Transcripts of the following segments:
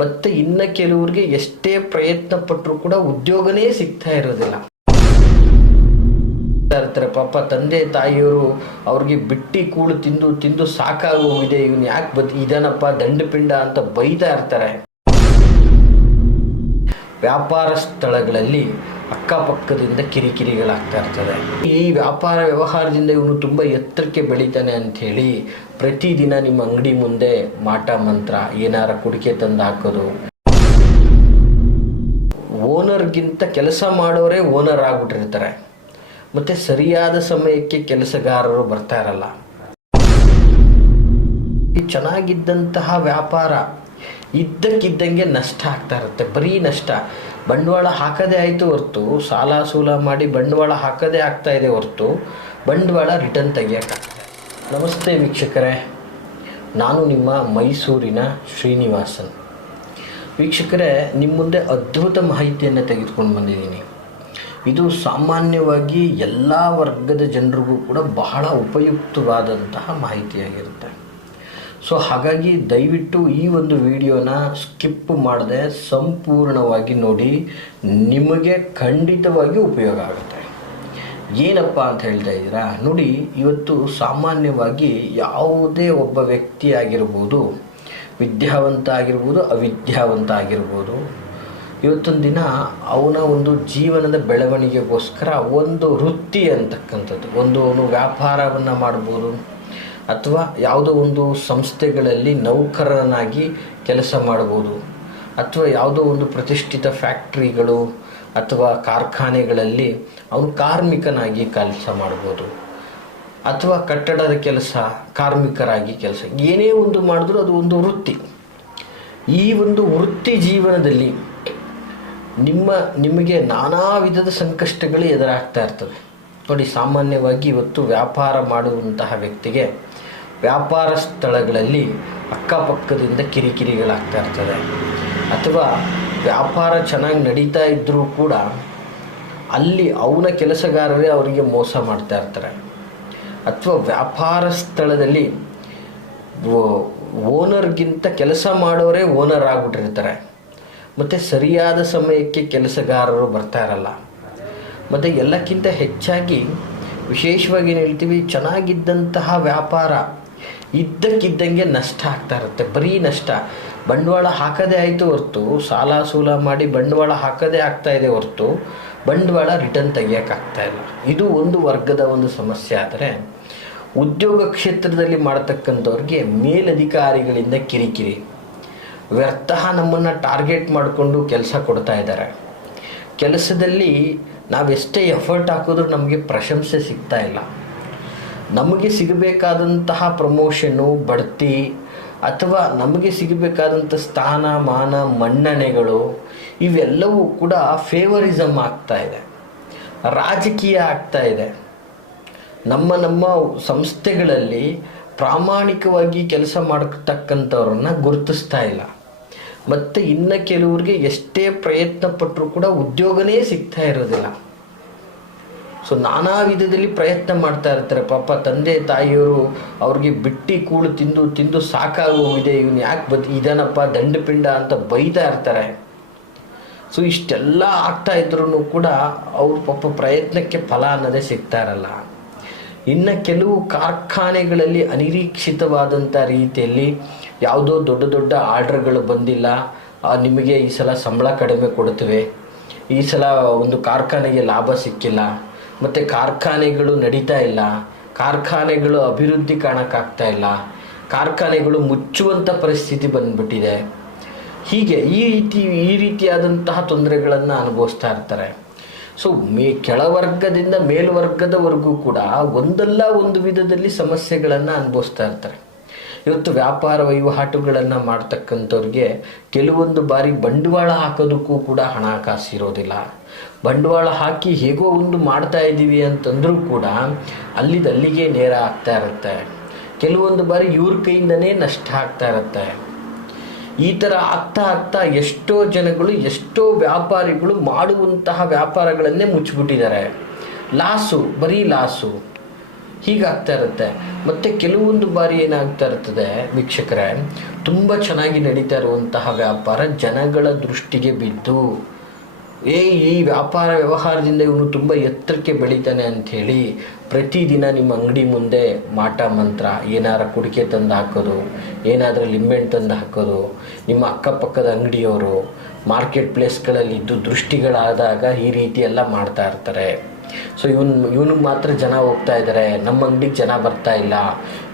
ಮತ್ತು ಇನ್ನು ಕೆಲವ್ರಿಗೆ ಎಷ್ಟೇ ಪ್ರಯತ್ನ ಪಟ್ಟರೂ ಕೂಡ ಉದ್ಯೋಗನೇ ಸಿಗ್ತಾ ಇರೋದಿಲ್ಲ. ಇರ್ತಾರೆ ಪಾಪ ತಂದೆ ತಾಯಿಯವರು ಅವ್ರಿಗೆ ಬಿಟ್ಟು ಕೂಳು ತಿಂದು ತಿಂದು ಸಾಕಾಗೋಗಿದೆ, ಇವನು ಯಾಕೆ ಇದನಪ್ಪ ದಂಡಪಿಂಡ ಅಂತ ಬೈತಾ ಇರ್ತಾರೆ. ವ್ಯಾಪಾರ ಸ್ಥಳಗಳಲ್ಲಿ ಅಕ್ಕಪಕ್ಕದಿಂದ ಕಿರಿಕಿರಿಗಳಾಗ್ತಾ ಇರ್ತದೆ. ಈ ವ್ಯಾಪಾರ ವ್ಯವಹಾರದಿಂದ ಇವನು ತುಂಬ ಎತ್ತರಕ್ಕೆ ಬೆಳೀತಾನೆ ಅಂಥೇಳಿ ಪ್ರತಿದಿನ ನಿಮ್ಮ ಅಂಗಡಿ ಮುಂದೆ ಮಾಟ ಮಂತ್ರ ಏನಾರ ಕುಡಿಕೆ ತಂದು ಹಾಕೋದು. ಓನರ್ಗಿಂತ ಕೆಲಸ ಮಾಡೋರೇ ಓನರ್ ಆಗ್ಬಿಟ್ಟಿರ್ತಾರೆ. ಮತ್ತು ಸರಿಯಾದ ಸಮಯಕ್ಕೆ ಕೆಲಸಗಾರರು ಬರ್ತಾ ಇರಲ್ಲ. ಚೆನ್ನಾಗಿದ್ದಂತಹ ವ್ಯಾಪಾರ ಇದ್ದಕ್ಕಿದ್ದಂಗೆ ನಷ್ಟ ಆಗ್ತಾ ಇರುತ್ತೆ, ಬರೀ ನಷ್ಟ. ಬಂಡವಾಳ ಹಾಕದೇ ಆಯಿತು ಹೊರತು, ಸಾಲ ಸೂಲ ಮಾಡಿ ಬಂಡವಾಳ ಹಾಕದೇ ಆಗ್ತಾ ಇದೆ ಹೊರತು ಬಂಡವಾಳ ರಿಟರ್ನ್ ತೆಗಿಯೋಕ್ಕಾಗ್ತದೆ. ನಮಸ್ತೆ ವೀಕ್ಷಕರೇ, ನಾನು ನಿಮ್ಮ ಮೈಸೂರಿನ ಶ್ರೀನಿವಾಸನ್. ವೀಕ್ಷಕರೇ, ನಿಮ್ಮ ಮುಂದೆ ಅದ್ಭುತ ಮಾಹಿತಿಯನ್ನು ತೆಗೆದುಕೊಂಡು ಬಂದಿದ್ದೀನಿ. ಇದು ಸಾಮಾನ್ಯವಾಗಿ ಎಲ್ಲ ವರ್ಗದ ಜನರಿಗೂ ಕೂಡ ಬಹಳ ಉಪಯುಕ್ತವಾದಂತಹ ಮಾಹಿತಿಯಾಗಿರುತ್ತೆ. ಸೊ ಹಾಗಾಗಿ ದಯವಿಟ್ಟು ಈ ಒಂದು ವಿಡಿಯೋನ ಸ್ಕಿಪ್ ಮಾಡದೆ ಸಂಪೂರ್ಣವಾಗಿ ನೋಡಿ, ನಿಮಗೆ ಖಂಡಿತವಾಗಿ ಉಪಯೋಗ ಆಗುತ್ತೆ. ಏನಪ್ಪ ಅಂತ ಹೇಳ್ತಾ ಇದ್ದೀರಾ ನೋಡಿ, ಇವತ್ತು ಸಾಮಾನ್ಯವಾಗಿ ಯಾವುದೇ ಒಬ್ಬ ವ್ಯಕ್ತಿ ಆಗಿರ್ಬೋದು, ವಿದ್ಯಾವಂತ ಆಗಿರ್ಬೋದು, ಅವಿದ್ಯಾವಂತ ಆಗಿರ್ಬೋದು, ಇವತ್ತೊಂದು ದಿನ ಅವನ ಒಂದು ಜೀವನದ ಬೆಳವಣಿಗೆಗೋಸ್ಕರ ಒಂದು ವೃತ್ತಿ ಅಂತಕ್ಕಂಥದ್ದು, ಅವನು ವ್ಯಾಪಾರವನ್ನು ಮಾಡ್ಬೋದು, ಅಥವಾ ಯಾವುದೋ ಒಂದು ಸಂಸ್ಥೆಗಳಲ್ಲಿ ನೌಕರನಾಗಿ ಕೆಲಸ ಮಾಡ್ಬೋದು, ಅಥವಾ ಯಾವುದೋ ಒಂದು ಪ್ರತಿಷ್ಠಿತ ಫ್ಯಾಕ್ಟ್ರಿಗಳು ಅಥವಾ ಕಾರ್ಖಾನೆಗಳಲ್ಲಿ ಅವನು ಕಾರ್ಮಿಕನಾಗಿ ಕೆಲಸ ಮಾಡ್ಬೋದು, ಅಥವಾ ಕಟ್ಟಡದ ಕೆಲಸ ಕಾರ್ಮಿಕರಾಗಿ ಕೆಲಸ, ಏನೇ ಒಂದು ಮಾಡಿದ್ರೂ ಅದು ಒಂದು ವೃತ್ತಿ. ಈ ಒಂದು ವೃತ್ತಿ ಜೀವನದಲ್ಲಿ ನಿಮಗೆ ನಾನಾ ವಿಧದ ಸಂಕಷ್ಟಗಳು ಎದುರಾಗ್ತಾ ಇರ್ತದೆ ನೋಡಿ. ಸಾಮಾನ್ಯವಾಗಿ ಇವತ್ತು ವ್ಯಾಪಾರ ಮಾಡುವಂತಹ ವ್ಯಕ್ತಿಗೆ ವ್ಯಾಪಾರ ಸ್ಥಳಗಳಲ್ಲಿ ಅಕ್ಕಪಕ್ಕದಿಂದ ಕಿರಿಕಿರಿಗಳಾಗ್ತಾ ಇರ್ತದೆ, ಅಥವಾ ವ್ಯಾಪಾರ ಚೆನ್ನಾಗಿ ನಡೀತಾ ಇದ್ದರೂ ಕೂಡ ಅಲ್ಲಿ ಅವನ ಕೆಲಸಗಾರರೇ ಅವರಿಗೆ ಮೋಸ ಮಾಡ್ತಾ ಇರ್ತಾರೆ, ಅಥವಾ ವ್ಯಾಪಾರ ಸ್ಥಳದಲ್ಲಿ ಓನರ್ಗಿಂತ ಕೆಲಸ ಮಾಡೋರೇ ಓನರ್ ಆಗ್ಬಿಟ್ಟಿರ್ತಾರೆ. ಮತ್ತು ಸರಿಯಾದ ಸಮಯಕ್ಕೆ ಕೆಲಸಗಾರರು ಬರ್ತಾ ಇರಲ್ಲ. ಮತ್ತು ಎಲ್ಲಕ್ಕಿಂತ ಹೆಚ್ಚಾಗಿ ವಿಶೇಷವಾಗಿ ಏನು ಹೇಳ್ತೀವಿ, ಚೆನ್ನಾಗಿದ್ದಂತಹ ವ್ಯಾಪಾರ ಇದ್ದಕ್ಕಿದ್ದಂಗೆ ನಷ್ಟ ಆಗ್ತಾ ಇರುತ್ತೆ, ಬರೀ ನಷ್ಟ. ಬಂಡವಾಳ ಹಾಕದೇ ಆಯಿತು ಹೊರತು, ಸಾಲ ಸೂಲ ಮಾಡಿ ಬಂಡವಾಳ ಹಾಕದೇ ಆಗ್ತಾ ಇದೆ ಹೊರತು ಬಂಡವಾಳ ರಿಟರ್ನ್ ತೆಗಿಯೋಕ್ಕಾಗ್ತಾ ಇಲ್ಲ. ಇದು ಒಂದು ವರ್ಗದ ಒಂದು ಸಮಸ್ಯೆ. ಆದರೆ ಉದ್ಯೋಗ ಕ್ಷೇತ್ರದಲ್ಲಿ ಮಾಡತಕ್ಕಂಥವ್ರಿಗೆ ಮೇಲಧಿಕಾರಿಗಳಿಂದ ಕಿರಿಕಿರಿ, ವ್ಯರ್ಥ ನಮ್ಮನ್ನು ಟಾರ್ಗೆಟ್ ಮಾಡಿಕೊಂಡು ಕೆಲಸ ಕೊಡ್ತಾ ಇದ್ದಾರೆ. ಕೆಲಸದಲ್ಲಿ ನಾವೆಷ್ಟೇ ಎಫರ್ಟ್ ಹಾಕಿದ್ರೂ ನಮಗೆ ಪ್ರಶಂಸೆ ಸಿಗ್ತಾ ಇಲ್ಲ. ನಮಗೆ ಸಿಗಬೇಕಾದಂತಹ ಪ್ರಮೋಷನ್ನು, ಬಡ್ತಿ, ಅಥವಾ ನಮಗೆ ಸಿಗಬೇಕಾದಂಥ ಸ್ಥಾನ ಮಾನ ಮನ್ನಣೆಗಳು ಇವೆಲ್ಲವೂ ಕೂಡ ಫೇವರಿಸಮ್ ಆಗ್ತಾ ಇದೆ, ರಾಜಕೀಯ ಆಗ್ತಾ ಇದೆ. ನಮ್ಮ ಸಂಸ್ಥೆಗಳಲ್ಲಿ ಪ್ರಾಮಾಣಿಕವಾಗಿ ಕೆಲಸ ಮಾಡತಕ್ಕಂಥವ್ರನ್ನ ಗುರುತಿಸ್ತಾ ಇಲ್ಲ. ಮತ್ತು ಇನ್ನು ಕೆಲವ್ರಿಗೆ ಎಷ್ಟೇ ಪ್ರಯತ್ನ ಪಟ್ಟರೂ ಕೂಡ ಉದ್ಯೋಗನೇ ಸಿಗ್ತಾ ಇರೋದಿಲ್ಲ. ಸೊ ನಾನಾ ವಿಧದಲ್ಲಿ ಪ್ರಯತ್ನ ಮಾಡ್ತಾ ಇರ್ತಾರೆ ಪಾಪ ತಂದೆ ತಾಯಿಯವರು ಅವ್ರಿಗೆ ಬಿಟ್ಟು ಕೂಳು ತಿಂದು ತಿಂದು ಸಾಕಾಗೋಗಿದೆ, ಇವನು ಯಾಕೆ ಇದನಪ್ಪ ದಂಡಪಿಂಡ ಅಂತ ಬೈತಾ ಇರ್ತಾರೆ. ಸೊ ಇಷ್ಟೆಲ್ಲ ಆಗ್ತಾ ಇದ್ರೂ ಕೂಡ ಅವ್ರ ಪಾಪ ಪ್ರಯತ್ನಕ್ಕೆ ಫಲ ಅನ್ನೋದೇ ಸಿಗ್ತಾ ಇರಲ್ಲ. ಇನ್ನು ಕೆಲವು ಕಾರ್ಖಾನೆಗಳಲ್ಲಿ ಅನಿರೀಕ್ಷಿತವಾದಂಥ ರೀತಿಯಲ್ಲಿ ಯಾವುದೋ ದೊಡ್ಡ ದೊಡ್ಡ ಆರ್ಡ್ರ್ಗಳು ಬಂದಿಲ್ಲ, ನಿಮಗೆ ಈ ಸಲ ಸಂಬಳ ಕಡಿಮೆ ಕೊಡ್ತೇವೆ, ಈ ಸಲ ಒಂದು ಕಾರ್ಖಾನೆಗೆ ಲಾಭ ಸಿಕ್ಕಿಲ್ಲ, ಮತ್ತು ಕಾರ್ಖಾನೆಗಳು ನಡೀತಾ ಇಲ್ಲ, ಕಾರ್ಖಾನೆಗಳು ಅಭಿವೃದ್ಧಿ ಕಾಣೋಕ್ಕಾಗ್ತಾ ಇಲ್ಲ, ಕಾರ್ಖಾನೆಗಳು ಮುಚ್ಚುವಂಥ ಪರಿಸ್ಥಿತಿ ಬಂದ್ಬಿಟ್ಟಿದೆ. ಹೀಗೆ ಈ ರೀತಿಯಾದಂತಹ ತೊಂದರೆಗಳನ್ನು ಅನುಭವಿಸ್ತಾ ಇರ್ತಾರೆ. ಸೊ ಕೆಳವರ್ಗದಿಂದ ಮೇಲ್ವರ್ಗದವರೆಗೂ ಕೂಡ ಒಂದಲ್ಲ ಒಂದು ವಿಧದಲ್ಲಿ ಸಮಸ್ಯೆಗಳನ್ನು ಅನುಭವಿಸ್ತಾ ಇರ್ತಾರೆ. ಇವತ್ತು ವ್ಯಾಪಾರ ವಹಿವಾಟುಗಳನ್ನು ಮಾಡ್ತಕ್ಕಂಥವ್ರಿಗೆ ಕೆಲವೊಂದು ಬಾರಿ ಬಂಡವಾಳ ಹಾಕೋದಕ್ಕೂ ಕೂಡ ಹಣಕಾಸು ಇರೋದಿಲ್ಲ. ಬಂಡವಾಳ ಹಾಕಿ ಹೇಗೋ ಒಂದು ಮಾಡ್ತಾ ಇದ್ದೀವಿ ಅಂತಂದ್ರೂ ಕೂಡ ಅಲ್ಲಿಗೆ ನೇರ ಆಗ್ತಾ ಇರುತ್ತೆ. ಕೆಲವೊಂದು ಬಾರಿ ಇವ್ರ ಕೈಯಿಂದನೇ ನಷ್ಟ ಆಗ್ತಾ ಇರುತ್ತೆ. ಈ ಥರ ಆಗ್ತಾ ಎಷ್ಟೋ ಜನಗಳು, ಎಷ್ಟೋ ವ್ಯಾಪಾರಿಗಳು ಮಾಡುವಂತಹ ವ್ಯಾಪಾರಗಳನ್ನೇ ಮುಚ್ಚಿಬಿಟ್ಟಿದ್ದಾರೆ. ಲಾಸು, ಬರೀ ಲಾಸು. ಹೀಗಾಗ್ತಾ ಇರುತ್ತೆ. ಮತ್ತು ಕೆಲವೊಂದು ಬಾರಿ ಏನಾಗ್ತಾ ಇರ್ತದೆ ವೀಕ್ಷಕರೇ, ತುಂಬ ಚೆನ್ನಾಗಿ ನಡೀತಾ ಇರುವಂತಹ ವ್ಯಾಪಾರ ಜನಗಳ ದೃಷ್ಟಿಗೆ ಬಿದ್ದು ಈ ವ್ಯಾಪಾರ ವ್ಯವಹಾರದಿಂದ ಇವನು ತುಂಬ ಎತ್ತರಕ್ಕೆ ಬೆಳೀತಾನೆ ಅಂಥೇಳಿ ಪ್ರತಿದಿನ ನಿಮ್ಮ ಅಂಗಡಿ ಮುಂದೆ ಮಾಟ ಮಂತ್ರ, ಏನಾರ ಕುಡಿಕೆ ತಂದು ಹಾಕೋದು, ಏನಾದರೂ ಲಿಂಬೆಹಣ್ಣು ತಂದು ಹಾಕೋದು, ನಿಮ್ಮ ಅಕ್ಕಪಕ್ಕದ ಅಂಗಡಿಯವರು ಮಾರ್ಕೆಟ್ ಪ್ಲೇಸ್ಗಳಲ್ಲಿದ್ದು ದೃಷ್ಟಿಗಳಾದಾಗ ಈ ರೀತಿ ಎಲ್ಲ ಮಾಡ್ತಾ ಇರ್ತಾರೆ. ಸೊ ಇವನಿಗೆ ಮಾತ್ರ ಜನ ಹೋಗ್ತಾ ಇದ್ದಾರೆ, ನಮ್ಮ ಅಂಗಡಿಗೆ ಜನ ಬರ್ತಾ ಇಲ್ಲ,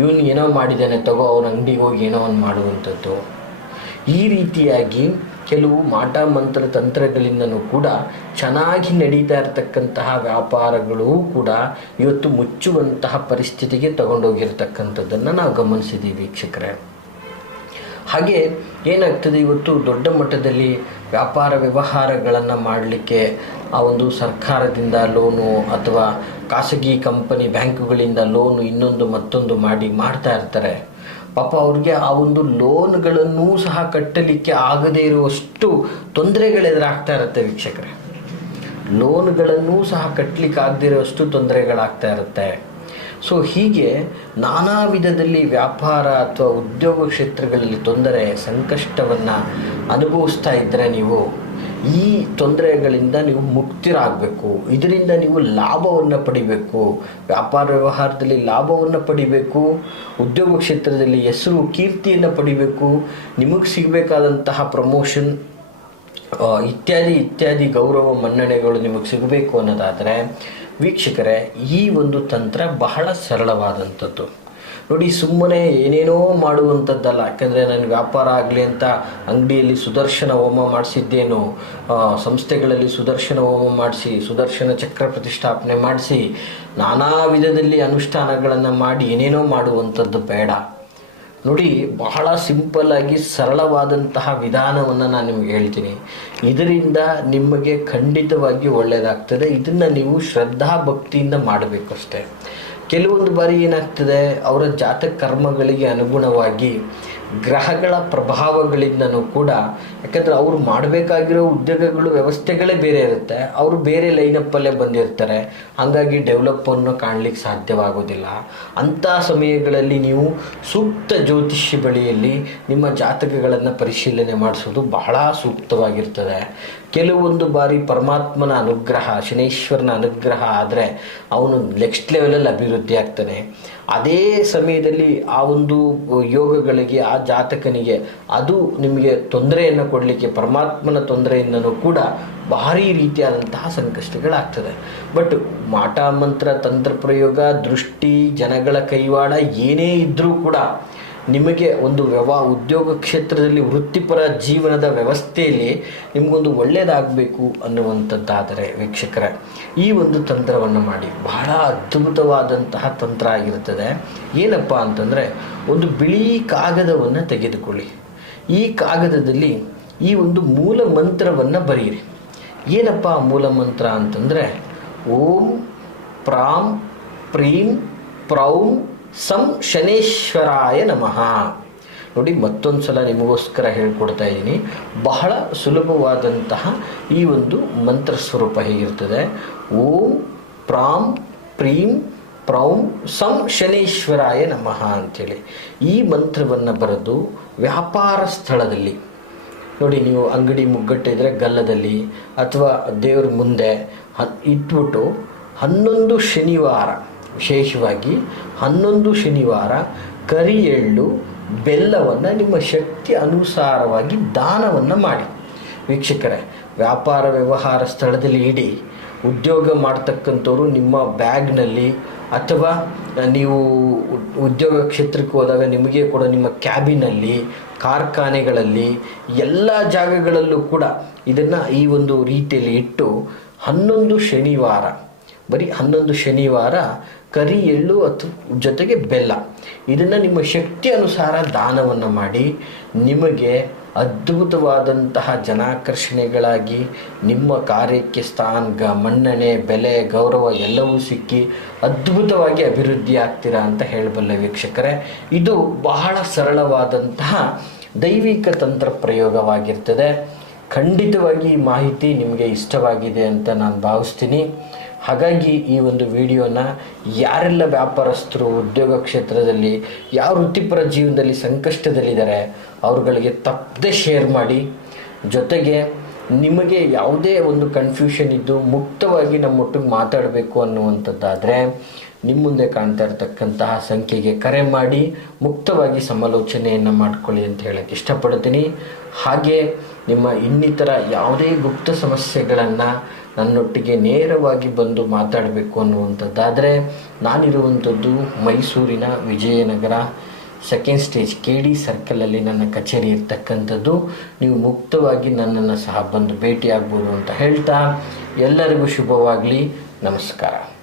ಇವನು ಏನೋ ಮಾಡಿದ್ದಾನೆ ತಗೋ ಅವನ ಅಂಗಡಿಗೆ ಹೋಗಿ ಏನೋ ಒಂದು ಮಾಡುವಂಥದ್ದು. ಈ ರೀತಿಯಾಗಿ ಕೆಲವು ಮಾಟ ಮಂತ್ರ ತಂತ್ರಗಳಿಂದನೂ ಕೂಡ ಚೆನ್ನಾಗಿ ನಡೀತಾ ಇರತಕ್ಕಂತಹ ವ್ಯಾಪಾರಗಳೂ ಕೂಡ ಇವತ್ತು ಮುಚ್ಚುವಂತಹ ಪರಿಸ್ಥಿತಿಗೆ ತಗೊಂಡೋಗಿರ್ತಕ್ಕಂಥದ್ದನ್ನು ನಾವು ಗಮನಿಸಿದ್ದೀವಿ ವೀಕ್ಷಕರೇ. ಹಾಗೆ ಏನಾಗ್ತದೆ, ಇವತ್ತು ದೊಡ್ಡ ಮಟ್ಟದಲ್ಲಿ ವ್ಯಾಪಾರ ವ್ಯವಹಾರಗಳನ್ನು ಮಾಡಲಿಕ್ಕೆ ಆ ಒಂದು ಸರ್ಕಾರದಿಂದ ಲೋನು ಅಥವಾ ಖಾಸಗಿ ಕಂಪನಿ ಬ್ಯಾಂಕುಗಳಿಂದ ಲೋನು ಇನ್ನೊಂದು ಮತ್ತೊಂದು ಮಾಡ್ತಾ ಇರ್ತಾರೆ. ಪಾಪ ಅವ್ರಿಗೆ ಆ ಒಂದು ಲೋನ್ಗಳನ್ನೂ ಸಹ ಕಟ್ಟಲಿಕ್ಕೆ ಆಗದೇ ಇರುವಷ್ಟು ತೊಂದರೆಗಳೆದುರಾಗ್ತಾ ಇರುತ್ತೆ ವೀಕ್ಷಕರೇ. ಲೋನ್ಗಳನ್ನೂ ಸಹ ಕಟ್ಟಲಿಕ್ಕೆ ಆಗದೇ ಇರುವಷ್ಟು ತೊಂದರೆಗಳಾಗ್ತಾ ಇರುತ್ತೆ. ಸೊ ಹೀಗೆ ನಾನಾ ವಿಧದಲ್ಲಿ ವ್ಯಾಪಾರ ಅಥವಾ ಉದ್ಯೋಗ ಕ್ಷೇತ್ರಗಳಲ್ಲಿ ತೊಂದರೆ ಸಂಕಷ್ಟವನ್ನು ಅನುಭವಿಸ್ತಾ ಇದ್ದರೆ ನೀವು ಈ ತೊಂದರೆಗಳಿಂದ ನೀವು ಮುಕ್ತರಾಗಬೇಕು. ಇದರಿಂದ ನೀವು ಲಾಭವನ್ನು ಪಡಿಬೇಕು, ವ್ಯಾಪಾರ ವ್ಯವಹಾರದಲ್ಲಿ ಲಾಭವನ್ನು ಪಡಿಬೇಕು, ಉದ್ಯೋಗ ಕ್ಷೇತ್ರದಲ್ಲಿ ಹೆಸರು ಕೀರ್ತಿಯನ್ನು ಪಡಿಬೇಕು, ನಿಮಗೆ ಸಿಗಬೇಕಾದಂತಹ ಪ್ರಮೋಷನ್ ಇತ್ಯಾದಿ ಗೌರವ ಮನ್ನಣೆಗಳು ನಿಮಗೆ ಸಿಗಬೇಕು ಅನ್ನೋದಾದರೆ ವೀಕ್ಷಕರೇ, ಈ ಒಂದು ತಂತ್ರ ಬಹಳ ಸರಳವಾದಂಥದ್ದು. ನೋಡಿ, ಸುಮ್ಮನೆ ಏನೇನೋ ಮಾಡುವಂಥದ್ದಲ್ಲ. ಯಾಕೆಂದರೆ ನನ್ನ ವ್ಯಾಪಾರ ಆಗಲಿ ಅಂತ ಅಂಗಡಿಯಲ್ಲಿ ಸುದರ್ಶನ ಹೋಮ ಮಾಡಿಸಿದ್ದೇನು, ಸಂಸ್ಥೆಗಳಲ್ಲಿ ಸುದರ್ಶನ ಹೋಮ ಮಾಡಿಸಿ ಸುದರ್ಶನ ಚಕ್ರ ಪ್ರತಿಷ್ಠಾಪನೆ ಮಾಡಿಸಿ ನಾನಾ ವಿಧದಲ್ಲಿ ಅನುಷ್ಠಾನಗಳನ್ನು ಮಾಡಿ ಏನೇನೋ ಮಾಡುವಂಥದ್ದು ಬೇಡ. ನೋಡಿ, ಬಹಳ ಸಿಂಪಲ್ಲಾಗಿ ಸರಳವಾದಂತಹ ವಿಧಾನವನ್ನು ನಾನು ನಿಮಗೆ ಹೇಳ್ತೀನಿ. ಇದರಿಂದ ನಿಮಗೆ ಖಂಡಿತವಾಗಿ ಒಳ್ಳೆಯದಾಗ್ತದೆ. ಇದನ್ನು ನೀವು ಶ್ರದ್ಧಾ ಭಕ್ತಿಯಿಂದ ಮಾಡಬೇಕಷ್ಟೆ. ಕೆಲವೊಂದು ಬಾರಿ ಏನಾಗ್ತದೆ, ಅವರ ಜಾತಕ ಕರ್ಮಗಳಿಗೆ ಅನುಗುಣವಾಗಿ ಗ್ರಹಗಳ ಪ್ರಭಾವಗಳಿಂದನೂ ಕೂಡ, ಯಾಕಂದರೆ ಅವರು ಮಾಡಬೇಕಾಗಿರೋ ಉದ್ಯೋಗಗಳು ವ್ಯವಸ್ಥೆಗಳೇ ಬೇರೆ ಇರುತ್ತೆ, ಅವರು ಬೇರೆ ಲೈನಪ್ಪಲ್ಲೇ ಬಂದಿರ್ತಾರೆ, ಹಾಗಾಗಿ ಡೆವಲಪ್ಪನ್ನು ಕಾಣಲಿಕ್ಕೆ ಸಾಧ್ಯವಾಗೋದಿಲ್ಲ. ಅಂಥ ಸಮಯಗಳಲ್ಲಿ ನೀವು ಸೂಕ್ತ ಜ್ಯೋತಿಷ್ಯ ಬಳಿಯಲ್ಲಿ ನಿಮ್ಮ ಜಾತಕಗಳನ್ನು ಪರಿಶೀಲನೆ ಮಾಡಿಸೋದು ಬಹಳ ಸೂಕ್ತವಾಗಿರ್ತದೆ. ಕೆಲವೊಂದು ಬಾರಿ ಪರಮಾತ್ಮನ ಅನುಗ್ರಹ, ಶನೈಶ್ವರನ ಅನುಗ್ರಹ ಆದರೆ ಅವನು ನೆಕ್ಸ್ಟ್ ಲೆವೆಲಲ್ಲಿ ಅಭಿವೃದ್ಧಿ ಆಗ್ತಾನೆ. ಅದೇ ಸಮಯದಲ್ಲಿ ಆ ಒಂದು ಯೋಗಗಳಿಗೆ, ಆ ಜಾತಕನಿಗೆ ಅದು ನಿಮಗೆ ತೊಂದರೆಯನ್ನು ಕೊಡಲಿಕ್ಕೆ ಪರಮಾತ್ಮನ ತೊಂದರೆಯಿಂದನೂ ಕೂಡ ಭಾರಿ ರೀತಿಯಾದಂತಹ ಸಂಕಷ್ಟಗಳಾಗ್ತದೆ. ಬಟ್ ಮಾಟ ಮಂತ್ರ ತಂತ್ರ ಪ್ರಯೋಗ, ದೃಷ್ಟಿ, ಜನಗಳ ಕೈವಾಡ ಏನೇ ಇದ್ದರೂ ಕೂಡ ನಿಮಗೆ ಒಂದು ಉದ್ಯೋಗ ಕ್ಷೇತ್ರದಲ್ಲಿ ವೃತ್ತಿಪರ ಜೀವನದ ವ್ಯವಸ್ಥೆಯಲ್ಲಿ ನಿಮಗೊಂದು ಒಳ್ಳೆಯದಾಗಬೇಕು ಅನ್ನುವಂಥದ್ದಾದರೆ ವೀಕ್ಷಕರೇ, ಈ ಒಂದು ತಂತ್ರವನ್ನು ಮಾಡಿ. ಬಹಳ ಅದ್ಭುತವಾದಂತಹ ತಂತ್ರ ಆಗಿರುತ್ತದೆ. ಏನಪ್ಪ ಅಂತಂದರೆ, ಒಂದು ಬಿಳಿ ಕಾಗದವನ್ನು ತೆಗೆದುಕೊಳ್ಳಿ. ಈ ಕಾಗದದಲ್ಲಿ ಈ ಒಂದು ಮೂಲ ಮಂತ್ರವನ್ನು ಬರೆಯಿರಿ. ಏನಪ್ಪ ಮೂಲ ಮಂತ್ರ ಅಂತಂದರೆ, ಓಂ ಪ್ರಾಂ ಪ್ರೀಂ ಪ್ರೌಂ ಸಂ ಶನೇಶ್ವರಾಯ ನಮಃ. ನೋಡಿ, ಮತ್ತೊಂದು ಸಲ ನಿಮಗೋಸ್ಕರ ಹೇಳ್ಕೊಡ್ತಾ ಇದ್ದೀನಿ. ಬಹಳ ಸುಲಭವಾದಂತಹ ಈ ಒಂದು ಮಂತ್ರ ಸ್ವರೂಪ ಹೇಗಿರ್ತದೆ, ಓಂ ಪ್ರಾಂ ಪ್ರೀಂ ಪ್ರೌಂ ಸಂ ಶನೇಶ್ವರಾಯ ನಮಃ ಅಂಥೇಳಿ ಈ ಮಂತ್ರವನ್ನು ಬರೆದು ವ್ಯಾಪಾರ ಸ್ಥಳದಲ್ಲಿ, ನೋಡಿ ನೀವು ಅಂಗಡಿ ಮುಗ್ಗಟ್ಟಿದ್ರೆ ಗಲ್ಲದಲ್ಲಿ ಅಥವಾ ದೇವ್ರ ಮುಂದೆ ಇಟ್ಬಿಟ್ಟು 11 ಶನಿವಾರ, ವಿಶೇಷವಾಗಿ 11 ಶನಿವಾರ ಕರಿ ಎಳ್ಳು ಬೆಲ್ಲವನ್ನು ನಿಮ್ಮ ಶಕ್ತಿ ಅನುಸಾರವಾಗಿ ದಾನವನ್ನು ಮಾಡಿ. ವೀಕ್ಷಕರೇ, ವ್ಯಾಪಾರ ವ್ಯವಹಾರ ಸ್ಥಳದಲ್ಲಿ ಇಡಿ. ಉದ್ಯೋಗ ಮಾಡ್ತಕ್ಕಂಥವ್ರು ನಿಮ್ಮ ಬ್ಯಾಗ್ನಲ್ಲಿ ಅಥವಾ ನೀವು ಉದ್ಯೋಗ ಕ್ಷೇತ್ರಕ್ಕೆ ಹೋದಾಗ ನಿಮಗೆ ಕೂಡ ನಿಮ್ಮ ಕ್ಯಾಬಿನಲ್ಲಿ, ಕಾರ್ಖಾನೆಗಳಲ್ಲಿ, ಎಲ್ಲ ಜಾಗಗಳಲ್ಲೂ ಕೂಡ ಇದನ್ನು ಈ ಒಂದು ರೀತಿಯಲ್ಲಿ ಇಟ್ಟು 11 ಶನಿವಾರ, ಬರೀ 11 ಶನಿವಾರ ಕರಿ ಎಳ್ಳು ಅಥವಾ ಜೊತೆಗೆ ಬೆಲ್ಲ ಇದನ್ನು ನಿಮ್ಮ ಶಕ್ತಿ ಅನುಸಾರ ದಾನವನ್ನು ಮಾಡಿ ನಿಮಗೆ ಅದ್ಭುತವಾದಂತಹ ಜನಾಕರ್ಷಣೆಗಳಾಗಿ ನಿಮ್ಮ ಕಾರ್ಯಕ್ಕೆ ಸ್ಥಾನ, ಮನ್ನಣೆ, ಬೆಲೆ, ಗೌರವ ಎಲ್ಲವೂ ಸಿಕ್ಕಿ ಅದ್ಭುತವಾಗಿ ಅಭಿವೃದ್ಧಿ ಆಗ್ತೀರಾ ಅಂತ ಹೇಳಬಲ್ಲೆ ವೀಕ್ಷಕರೇ. ಇದು ಬಹಳ ಸರಳವಾದಂತಹ ದೈವಿಕ ತಂತ್ರ ಪ್ರಯೋಗವಾಗಿರ್ತದೆ. ಖಂಡಿತವಾಗಿ ಈ ಮಾಹಿತಿ ನಿಮಗೆ ಇಷ್ಟವಾಗಿದೆ ಅಂತ ನಾನು ಭಾವಿಸ್ತೀನಿ. ಹಾಗಾಗಿ ಈ ಒಂದು ವಿಡಿಯೋನ ಯಾರೆಲ್ಲ ವ್ಯಾಪಾರಸ್ಥರು ಉದ್ಯೋಗ ಕ್ಷೇತ್ರದಲ್ಲಿ ಯಾವ ವೃತ್ತಿಪರ ಜೀವನದಲ್ಲಿ ಸಂಕಷ್ಟದಲ್ಲಿದ್ದಾರೆ ಅವ್ರುಗಳಿಗೆ ತಪ್ಪದೆ ಶೇರ್ ಮಾಡಿ. ಜೊತೆಗೆ ನಿಮಗೆ ಯಾವುದೇ ಒಂದು ಕನ್ಫ್ಯೂಷನ್ ಇದ್ದು ಮುಕ್ತವಾಗಿ ನಮ್ಮೊಟ್ಟಿಗೆ ಮಾತಾಡಬೇಕು ಅನ್ನುವಂಥದ್ದಾದರೆ ನಿಮ್ಮ ಮುಂದೆ ಕಾಣ್ತಾ ಇರತಕ್ಕಂತಹ ಸಂಖ್ಯೆಗೆ ಕರೆ ಮಾಡಿ ಮುಕ್ತವಾಗಿ ಸಮಾಲೋಚನೆಯನ್ನು ಮಾಡ್ಕೊಳ್ಳಿ ಅಂತ ಹೇಳಕ್ಕೆ ಇಷ್ಟಪಡ್ತೀನಿ. ಹಾಗೆ ನಿಮ್ಮ ಇನ್ನಿತರ ಯಾವುದೇ ಗುಪ್ತ ಸಮಸ್ಯೆಗಳನ್ನು ನನ್ನೊಟ್ಟಿಗೆ ನೇರವಾಗಿ ಬಂದು ಮಾತಾಡಬೇಕು ಅನ್ನುವಂಥದ್ದಾದರೆ ನಾನಿರುವಂಥದ್ದು ಮೈಸೂರಿನ ವಿಜಯನಗರ ಸೆಕೆಂಡ್ ಸ್ಟೇಜ್ KD ಸರ್ಕಲಲ್ಲಿ ನನ್ನ ಕಚೇರಿ ಇರ್ತಕ್ಕಂಥದ್ದು. ನೀವು ಮುಕ್ತವಾಗಿ ನನ್ನನ್ನು ಸಹ ಬಂದು ಭೇಟಿಯಾಗ್ಬೋದು ಅಂತ ಹೇಳ್ತಾ ಎಲ್ಲರಿಗೂ ಶುಭವಾಗಲಿ. ನಮಸ್ಕಾರ.